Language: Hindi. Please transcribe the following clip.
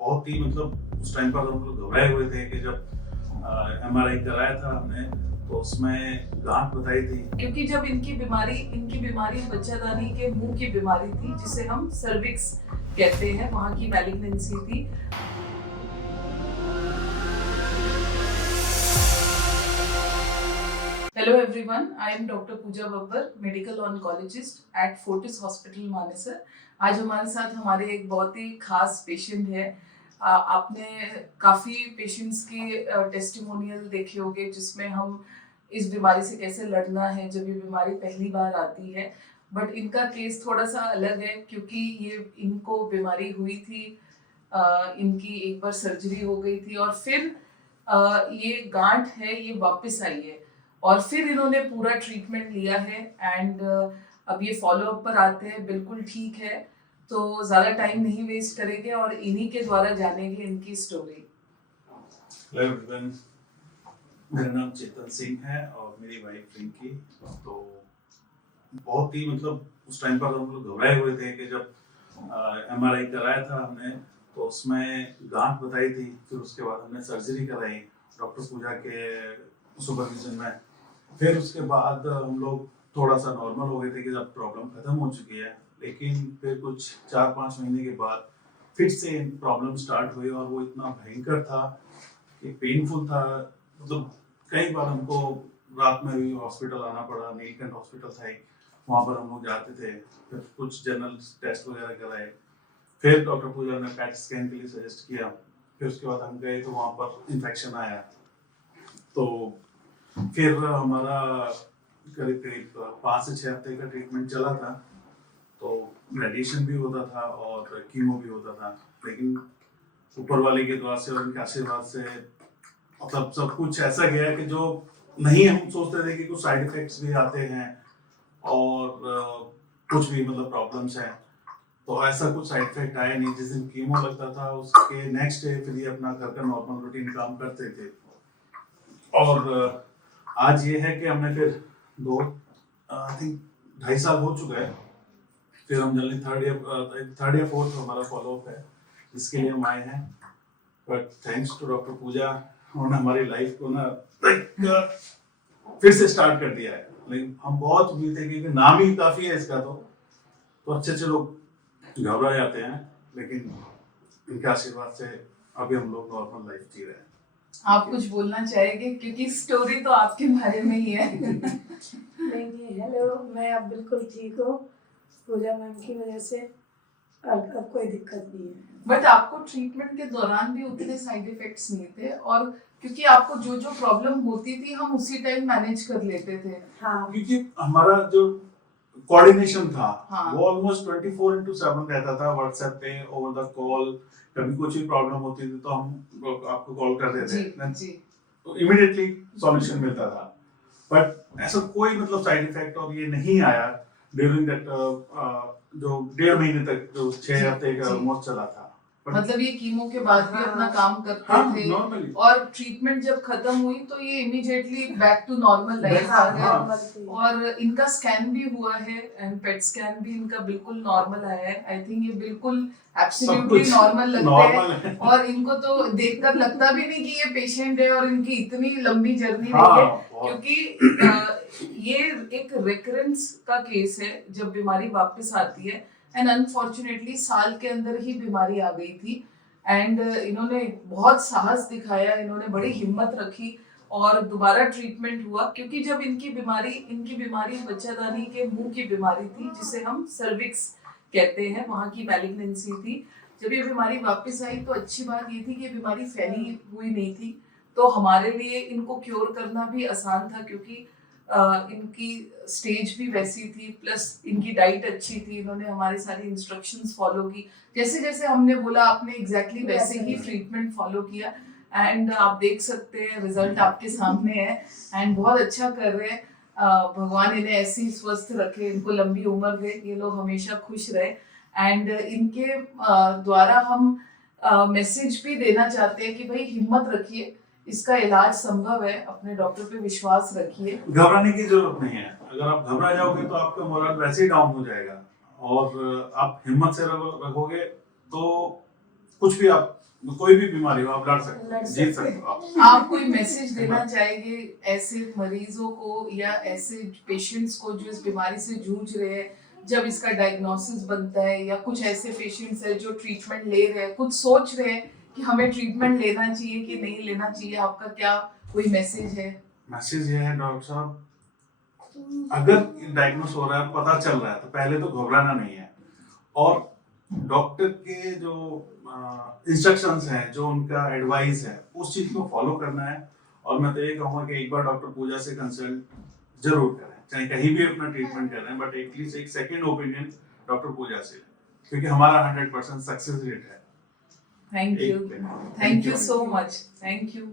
बहुत ही मतलब उस टाइम पर हम लोग घबराए हुए थे कि जब एमआरआई कराया था हमने तो उसमें गांठ बताई थी। क्योंकि जब इनकी बीमारी बच्चादानी के मुंह की बीमारी थी जिसे हम सर्विक्स कहते हैं, वहाँ की मैलिग्नेंसी थी। Hello everyone, I am Dr. Pooja Babbar, medical oncologist at Fortis Hospital Manesar. आज हमारे साथ हमारे एक बहुत ही खास पेशेंट है। आपने काफ़ी पेशेंट्स की टेस्टिमोनियल देखे होंगे जिसमें हम इस बीमारी से कैसे लड़ना है जब ये बीमारी पहली बार आती है। बट इनका केस थोड़ा सा अलग है क्योंकि ये इनको बीमारी हुई थी, इनकी एक बार सर्जरी हो गई थी और फिर ये गांठ है ये वापस आई है और फिर इन्होंने पूरा ट्रीटमेंट लिया है एंड अब ये फॉलो अप पर आते हैं, बिल्कुल ठीक है। तो ज़्यादा टाइम नहीं वेस्ट करेंगे और इन्हीं के द्वारा जानेंगे इनकी स्टोरी। हेलो एवरीवन, मेरा नाम चेतन सिंह है और मेरी वाइफ रिंकी। तो बहुत ही मतलब उस टाइम पर हम लोग घबराए हुए थे कि जब एमआरआई कराया था हमने तो उसमें गांठ बताई थी। फिर उसके बाद हमने सर्जरी कराई डॉक्टर पूजा के सुपरविजन में। फिर उसके बाद हम लोग थोड़ा सा नॉर्मल हो गए थे कि जब प्रॉब्लम खत्म हो चुकी है, लेकिन फिर कुछ 4-5 महीने के बाद फिर से प्रॉब्लम स्टार्ट हुई और वो इतना भयंकर था कि पेनफुल था। मतलब कई बार हमको रात में भी हॉस्पिटल आना पड़ा। नीलकंठ हॉस्पिटल था एक, वहाँ पर हम लोग जाते थे। फिर कुछ जनरल टेस्ट वगैरह कराए। फिर डॉक्टर पूजा ने पैट स्कैन के लिए सजेस्ट किया। फिर उसके बाद हम गए तो वहाँ पर इन्फेक्शन आया। तो फिर हमारा करीब करीब 5 से 6 हफ्ते का ट्रीटमेंट चला था। तो रेडिएशन भी होता था और कीमो भी होता था, लेकिन ऊपर वाले के दुआ से और उनके आशीर्वाद से मतलब सब कुछ ऐसा गया कि जो नहीं हम सोचते थे कि कुछ साइड इफेक्ट्स भी आते हैं और कुछ भी मतलब प्रॉब्लम्स हैं, तो ऐसा कुछ साइड इफेक्ट आया नहीं। जिस दिन कीमो लगता था उसके नेक्स्ट डे फिर ये अपना घर का नॉर्मल रूटीन काम करते थे। और आज ये है कि हमने फिर आई थिंक 2.5 साल हो चुका है। फिर हम जल्दी थर्ड या फोर्थ हमारा फॉलोअप है जिसके लिए हम आए हैं। बट थैंक्स टू डॉक्टर पूजा, उन्होंने हमारी लाइफ को ना फिर से स्टार्ट कर दिया है। लेकिन हम बहुत उम्मीद है क्योंकि नाम ही काफी है इसका, तो अच्छे लोग घबरा जाते हैं, लेकिन इनके आशीर्वाद से अभी हम लोग नॉर्मल लाइफ जी रहे हैं। आप कुछ बोलना चाहेंगे क्योंकि स्टोरी तो आपके बारे में ही है। नहीं, हेलो, मैं अब बिल्कुल ठीक हूँ पूजा मैम की वजह से। अब कोई दिक्कत नहीं है। बट आपको ट्रीटमेंट के दौरान भी उतने साइड इफेक्ट्स नहीं थे और क्योंकि आपको जो जो प्रॉब्लम होती थी हम उसी टाइम मैनेज कर लेते थे। हाँ, क्योंकि हमारा जो कोऑर्डिनेशन था हाँ। वो ऑलमोस्ट 24/7 रहता था व्हाट्सएप पे, ओवर द कॉल। कभी कुछ भी प्रॉब्लम होती थी तो हम आपको कॉल कर देते थे, तो इमीडिएटली सॉल्यूशन मिलता था। बट ऐसा कोई मतलब साइड इफेक्ट और ये नहीं आया ड्यूरिंग दैट जो 1.5 महीने तक जो 6 हफ्ते का ऑलमोस्ट चला था। मतलब ये कीमो के बाद भी अपना काम करते थे नॉर्मली, और ट्रीटमेंट जब खत्म हुई तो ये immediately back to normal life आ गए। और इनका स्कैन भी हुआ है एंड पेट स्कैन भी इनका बिल्कुल नॉर्मल आया है। आई थिंक ये बिल्कुल एब्सोल्युटली नॉर्मल लगते हैं और इनको तो देखकर लगता भी नहीं कि ये पेशेंट है और इनकी इतनी लंबी जर्नी रही है, क्योंकि ये एक रिकरेंस का केस है जब बीमारी वापस आती है। एंड अनफॉर्चुनेटली साल के अंदर ही बीमारी आ गई थी एंड इन्होंने बहुत साहस दिखाया, इन्होंने बड़ी हिम्मत रखी और दोबारा ट्रीटमेंट हुआ। क्योंकि जब इनकी बीमारी बच्चादानी के मुंह की बीमारी थी जिसे हम सर्विक्स कहते हैं, वहाँ की मैलिग्नेंसी थी। जब ये बीमारी वापस आई तो अच्छी बात ये थी कि ये बीमारी फैली हुई नहीं थी, तो हमारे लिए इनको क्योर करना भी आसान था क्योंकि इनकी स्टेज भी वैसी थी, प्लस इनकी डाइट अच्छी थी। इन्होंने हमारी सारी इंस्ट्रक्शंस फॉलो की, जैसे जैसे हमने बोला आपने एग्जैक्टली वैसे ही ट्रीटमेंट फॉलो किया एंड आप देख सकते हैं रिजल्ट आपके सामने है एंड बहुत अच्छा कर रहे हैं। भगवान इन्हें ऐसे ही स्वस्थ रखे, इनको लंबी उम्र दे, ये लोग हमेशा खुश रहे। एंड इनके द्वारा हम मैसेज भी देना चाहते हैं कि भाई हिम्मत रखिए, इसका इलाज संभव है, अपने डॉक्टर पे विश्वास रखिए। घबराने की जरूरत नहीं है। अगर आप घबरा जाओगे तो आपका मोरल वैसे ही डाउन हो जाएगा और आप हिम्मत से रखोगे तो कुछ भी आप कोई भी बीमारी हो आप लड़ सकते लड़ हो, जीत सकते सकते हो आप। आप कोई मैसेज देना चाहेंगे ऐसे मरीजों को या ऐसे पेशेंट्स को जो इस बीमारी से जूझ रहे हैं, जब इसका डायग्नोसिस बनता है, या कुछ ऐसे पेशेंट्स हैं जो ट्रीटमेंट ले रहे हैं, कुछ सोच रहे हैं कि हमें ट्रीटमेंट लेना चाहिए कि नहीं लेना चाहिए, आपका क्या कोई मैसेज है? मैसेज ये है डॉक्टर साहब, अगर डायग्नोस हो रहा है, पता चल रहा है, तो पहले तो घबराना नहीं है, और डॉक्टर के जो इंस्ट्रक्शंस हैं, जो उनका एडवाइस है, उस चीज को फॉलो करना है। और मैं तो ये कहूँगा कि एक बार डॉक्टर पूजा से कंसल्ट जरूर करें, चाहे कहीं भी अपना ट्रीटमेंट कर रहे हैं, बट एटलीस्ट एक सेकेंड ओपिनियन डॉक्टर पूजा से लें, क्योंकि हमारा 100% सक्सेस रेट है। Thank you, thank you so much, thank you.